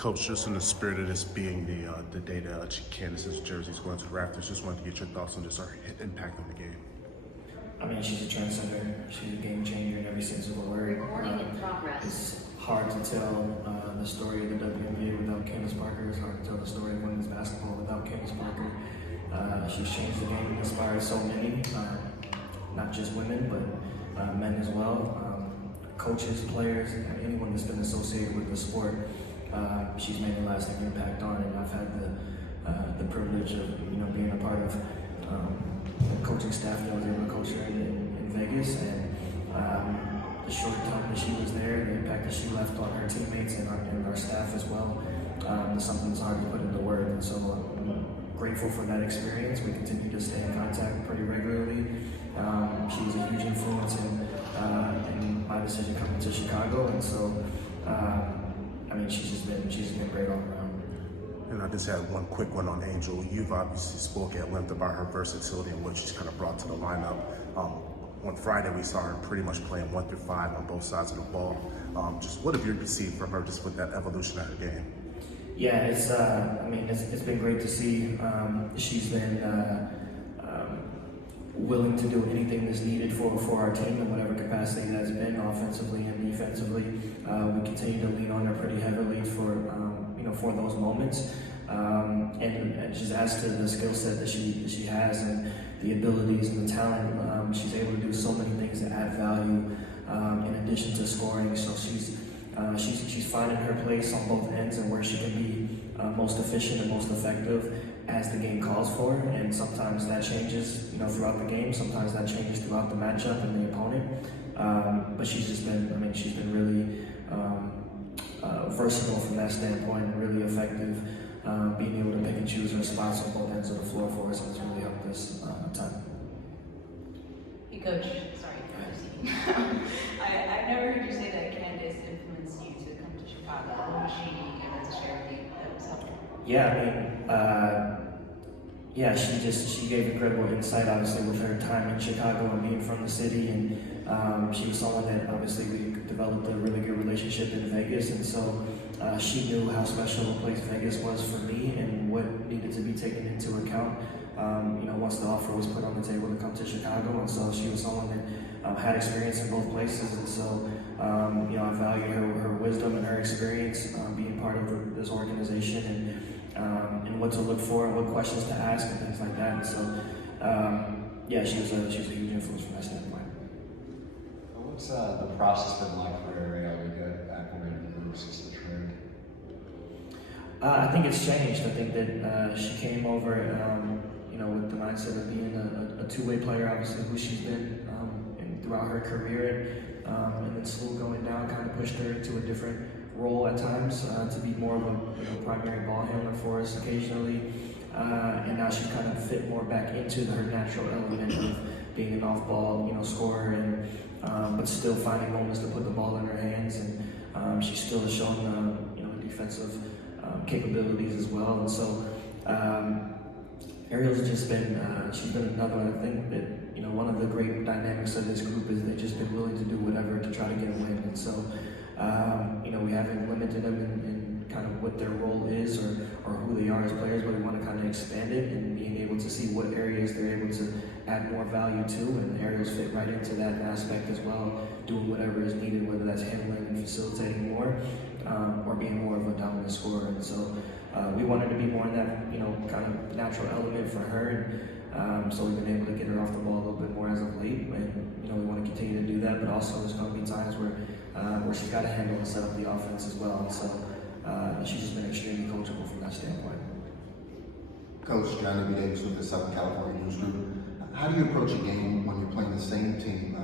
Coach, just in the spirit of this being the day that Candace's jersey is going to the Raptors, just wanted to get your thoughts on just her impact on the game. I mean, she's a trendsetter. She's a game changer in every sense of the word. It's hard to tell the story of the WNBA without Candace Parker. It's hard to tell the story of women's basketball without Candace Parker. She's changed the game and inspired so many, not just women, but men as well. Coaches, players, anyone that's been associated with the sport. She's made a lasting impact on it. I've had the privilege of being a part of the coaching staff that was able to coach her in Vegas, and the short time that she was there, the impact that she left on her teammates and our staff as well, is something that's hard to put into words. And so I'm grateful for that experience. We continue to stay in contact pretty regularly. She was a huge influence in my decision coming to Chicago, and so I mean, she's just been great all around. And I just had one quick one on Angel. You've obviously spoke at length about her versatility and what she's kind of brought to the lineup. On Friday, we saw her pretty much playing 1 through 5 on both sides of the ball. Just what have you received from her just with that evolution of her game? Yeah, it's been great to see. She's been willing to do anything that's needed for our team in whatever capacity it has been, offensively and defensively. We continue to lean on her pretty heavily for those moments, and just adds to the skill set that she has and the abilities and the talent. She's able to do so many things that add value in addition to scoring. So she's finding her place on both ends and where she can be most efficient and most effective as the game calls for, and sometimes that changes, throughout the game. Sometimes that changes throughout the matchup and the opponent. But she's been really versatile from that standpoint, and really effective, being able to pick and choose her spots on both ends of the floor for us, and it's really helped us a ton. Hey, Coach. Sorry, I've never heard you say that Candace influenced you to come to Chicago. What was she able to share with you that was helpful? Yeah, she gave incredible insight, obviously, with her time in Chicago and being from the city, and she was someone that obviously we developed a really good relationship in Vegas, and so she knew how special a place Vegas was for me and what needed to be taken into account. Once the offer was put on the table to come to Chicago, and so she was someone that had experience in both places, and so I value her wisdom and her experience being part of this organization, and what to look for and what questions to ask and things like that. And so she was a huge influence from that standpoint. What's the process been like for Ariel to get acclimated to the assistant trade? I think it's changed. I think that she came over, with the mindset of being a two-way player, obviously, who she's been throughout her career, and then school going down kind of pushed her into a different role at times to be more of a primary ball handler for us occasionally, and now she's kind of fit more back into her natural element of being an off-ball, scorer, and but still finding moments to put the ball in her hands, and she still has shown defensive capabilities as well, and so Ariel's just been she's been another one. I think that one of the great dynamics of this group is they've just been willing to do whatever to try to get a win, and so we haven't limited them in kind of what their role is or who they are as players, but we want to kind of expand it and being able to see what areas they're able to add more value to, and Ariel's fit right into that aspect as well, doing whatever is needed, whether that's handling and facilitating more, or being more of a dominant scorer. And so we wanted to be more in that kind of natural element for her, and so we've been able to get her off the ball a little bit more as of late, and we want to continue to do that, but also there's going to be times where she's got to handle and set up the offense as well, and so she's just been extremely coachable from that standpoint. Coach Johnny B. Davis with the Southern California News Group. How do you approach a game when you're playing the same team,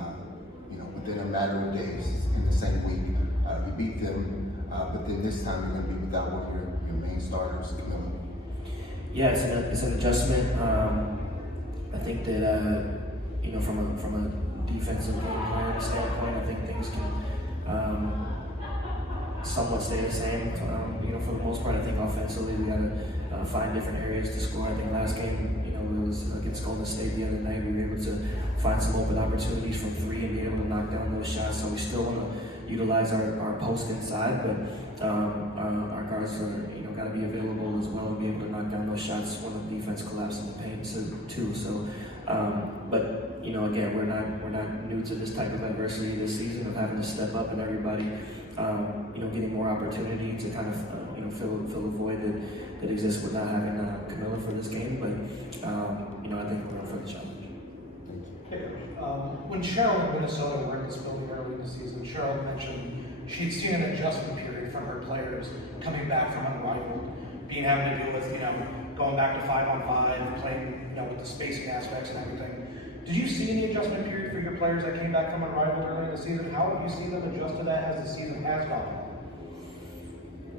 within a matter of days in the same week? You beat them, but then this time you're going to be without one of your main starters. Yeah, it's an adjustment. I think that from a defensive game plan standpoint, I think things can somewhat stay the same. For the most part, I think offensively we got to find different areas to score. I think last game, it was against Golden State the other night. We were able to find some open opportunities from three and be able to knock down those shots. So we still want to utilize our post inside, but our guards are got to be available as well and be able to knock down those shots when the defense collapses in the paint too. So, but again, we're not new to this type of adversity this season of having to step up and everybody getting more opportunity to kind of fill a void that exists with not having Camilla for this game. But I think we're up for the challenge. When Cheryl in Minnesota were in this building early in the season, Cheryl mentioned she'd seen an adjustment period from her players coming back from unrivaled, having to do with going back to 5-on-5, playing with the spacing aspects and everything. Did you see any adjustment period for your players that came back from unrivaled early in the season? How have you seen them adjust to that as the season has gone?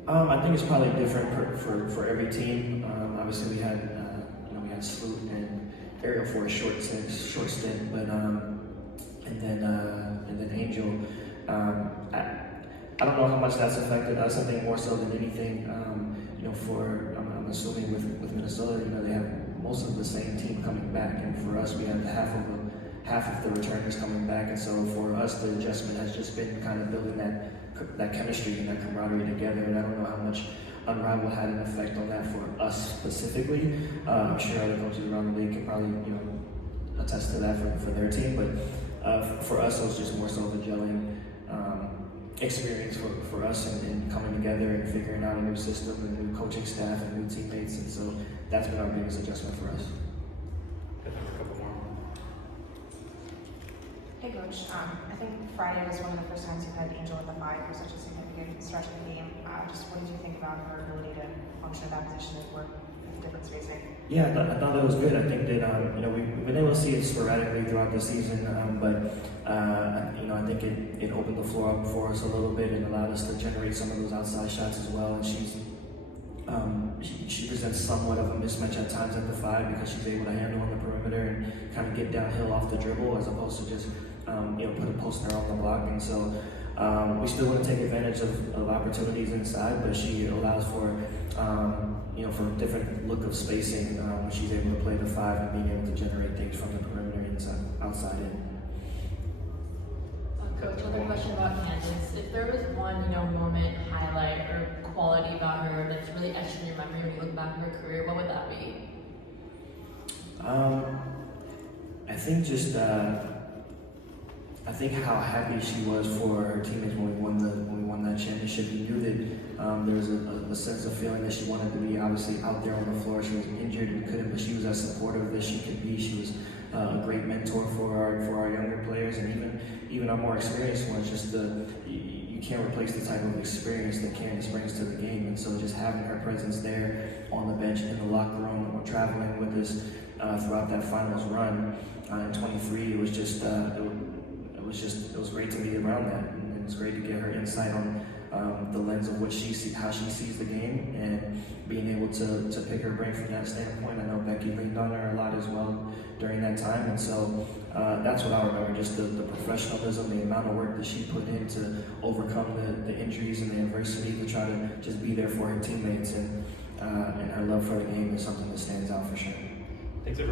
I think it's probably different for every team. Obviously, we had Sloot and Ariel for a short stint, but and then Angel. I don't know how much that's affected us. I think more so than anything, I'm assuming with Minnesota, they have most of the same team coming back, and for us, we have half of the returners coming back, and so for us, the adjustment has just been kind of building that chemistry and that camaraderie together. And I don't know how much Unrivaled had an effect on that for us specifically. I'm sure other coaches around the league can probably attest to that for their team, but for us, it was just more so of a gelling experience for us and coming together and figuring out a new system and new coaching staff and new teammates, and so that's been our biggest adjustment for us. Hey Coach, I think Friday was one of the first times you've had Angel in the 5 for such a significant stretch of the game. Just what did you think about her ability to function in that position and work with different spacing? Yeah, I thought that was good. I think that we've been able to see it sporadically throughout the season, but I think it opened the floor up for us a little bit and allowed us to generate some of those outside shots as well. And she presents somewhat of a mismatch at times at the 5 because she's able to handle on the perimeter and kind of get downhill off the dribble as opposed to just put a poster on the block. And so we still want to take advantage of opportunities inside, but she allows for for a different look of spacing when she's able to play the 5 and being able to generate things from the perimeter inside, outside in. Coach, another question about Candace. If there was one, moment, highlight, or quality about her that's really etched in your memory when you look back at her career, what would that be? I think just I think how happy she was for her teammates when we won that championship. We knew that there was a sense of feeling that she wanted to be obviously out there on the floor. She was injured and couldn't, but she was as supportive as she could be. She was a great mentor for our younger players, and even our more experienced ones. Just you can't replace the type of experience that Candace brings to the game, and so just having her presence there on the bench, in the locker room, or traveling with us throughout that finals run in 23, it was just it was great to be around that, and it's great to get her insight on the lens of how she sees the game, and being able to pick her brain from that standpoint. I know Becky leaned on her a lot as well during that time, and so that's what I remember, just the professionalism, the amount of work that she put in to overcome the injuries and the adversity to try to just be there for her teammates, and her love for the game is something that stands out for sure. Thanks everyone.